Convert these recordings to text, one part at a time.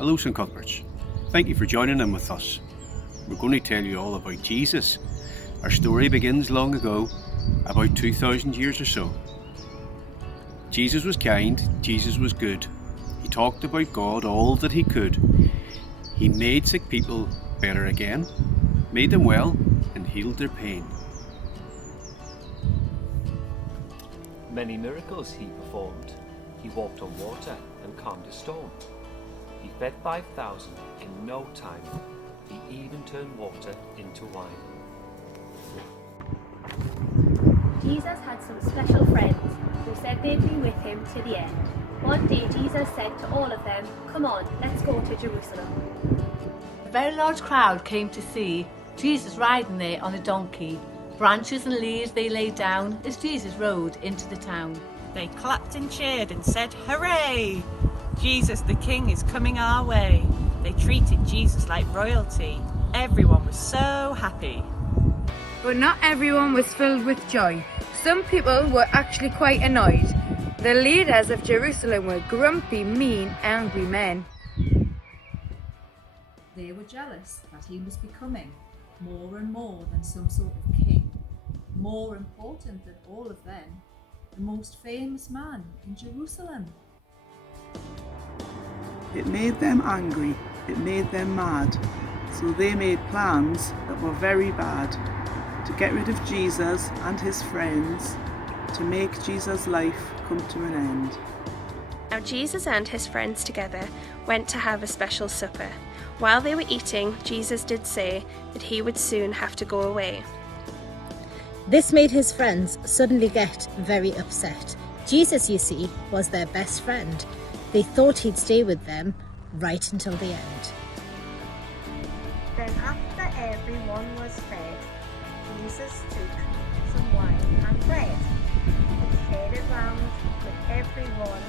Hello St Cuthberts, thank you for joining in with us. We're going to tell you all about Jesus. Our story begins long ago, about 2,000 years or so. Jesus was kind, Jesus was good. He talked about God all that he could. He made sick people better again, made them well and healed their pain. Many miracles he performed. He walked on water and calmed a storm. He fed 5,000 in no time. He even turned water into wine. Jesus had some special friends who said they'd be with him to the end. One day Jesus said to all of them, "Come on, let's go to Jerusalem." A very large crowd came to see Jesus riding there on a donkey. Branches and leaves they laid down as Jesus rode into the town. They clapped and cheered and said, "Hooray! Jesus the King is coming our way." They treated Jesus like royalty. Everyone was so happy. But not everyone was filled with joy. Some people were actually quite annoyed. The leaders of Jerusalem were grumpy, mean, angry men. They were jealous that he was becoming more and more than some sort of king, more important than all of them, the most famous man in Jerusalem. It made them angry, it made them mad, so they made plans that were very bad, to get rid of Jesus and his friends, to make Jesus' life come to an end. Now Jesus and his friends together went to have a special supper. While they were eating, Jesus did say that he would soon have to go away. This made his friends suddenly get very upset. Jesus, you see, was their best friend. They thought he'd stay with them right until the end. Then after everyone was fed, Jesus took some wine and bread. He shared it round with everyone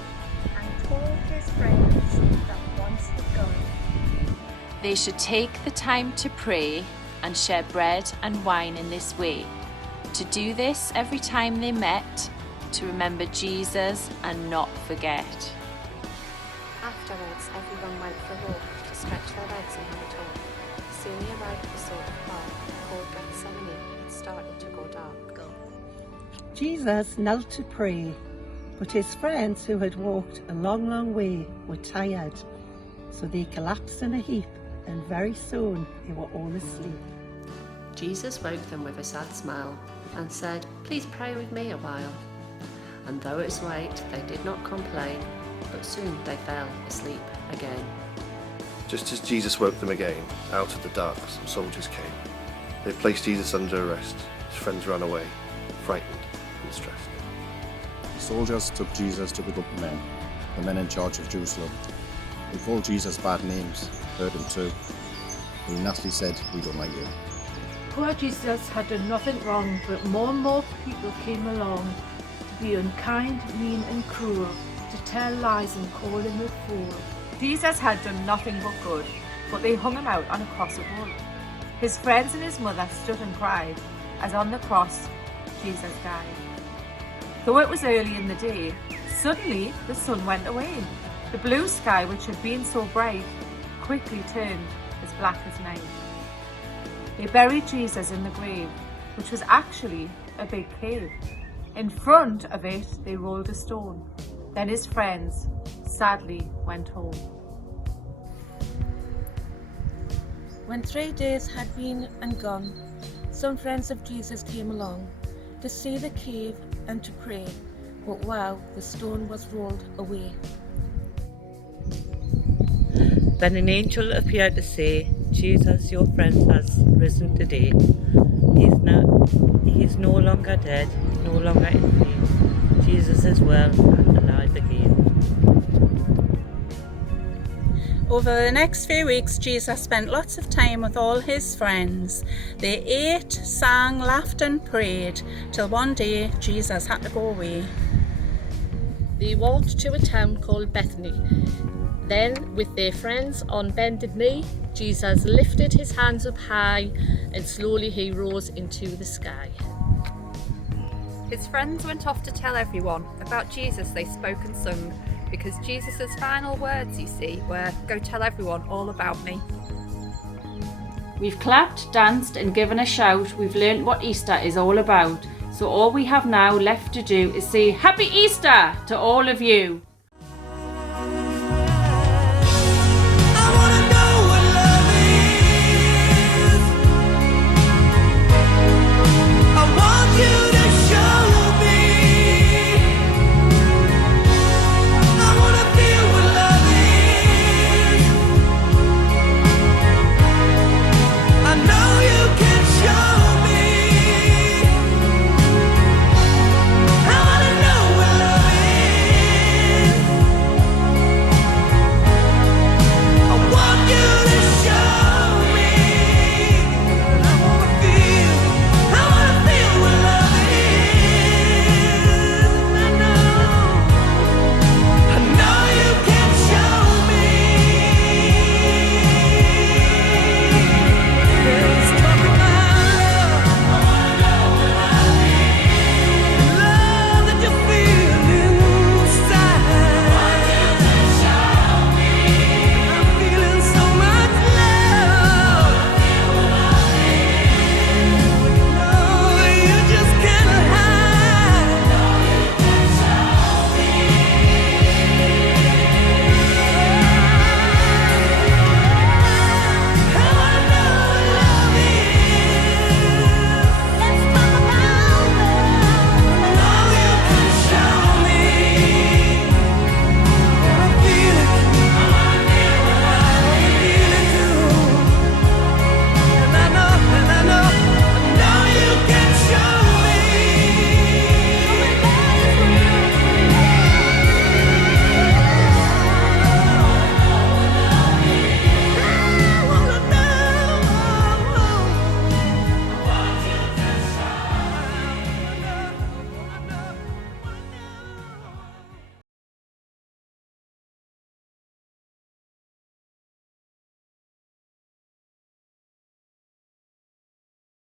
and told his friends that once he'd gone, they should take the time to pray and share bread and wine in this way. To do this every time they met, to remember Jesus and not forget. Afterwards, everyone went for a walk to stretch their legs and have a talk. Soon they arrived at the sort of park called Gethsemane. It started to go dark. Jesus knelt to pray, but his friends who had walked a long, long way were tired. So they collapsed in a heap, and very soon they were all asleep. Jesus woke them with a sad smile and said, "Please pray with me a while." And though it was late, they did not complain, but soon they fell asleep again. Just as Jesus woke them again, out of the dark some soldiers came. They placed Jesus under arrest. His friends ran away, frightened and stressed. The soldiers took Jesus to the government men, the men in charge of Jerusalem. They called Jesus bad names, hurt him too. They nastily said, "We don't like you." Poor Jesus had done nothing wrong, but more and more people came along to be unkind, mean and cruel, to tell lies and call him a fool. Jesus had done nothing but good, but they hung him out on a cross of wood. His friends and his mother stood and cried, as on the cross Jesus died. Though it was early in the day, suddenly the sun went away. The blue sky, which had been so bright, quickly turned as black as night. They buried Jesus in the grave, which was actually a big cave. In front of it, they rolled a stone. Then his friends sadly went home. When 3 days had been and gone, some friends of Jesus came along to see the cave and to pray, but wow, the stone was rolled away. Then an angel appeared to say, "Jesus, your friend has risen today. He's no longer dead, he's no longer in pain. Jesus is well and alive again." Over the next few weeks, Jesus spent lots of time with all his friends. They ate, sang, laughed and prayed, till one day Jesus had to go away. They walked to a town called Bethany. Then, with their friends on bended knee, Jesus lifted his hands up high and slowly he rose into the sky. His friends went off to tell everyone about Jesus they spoke and sung. because Jesus' final words, you see, were, "Go tell everyone all about me." We've clapped, danced and given a shout. We've learnt what Easter is all about. So all we have now left to do is say Happy Easter to all of you.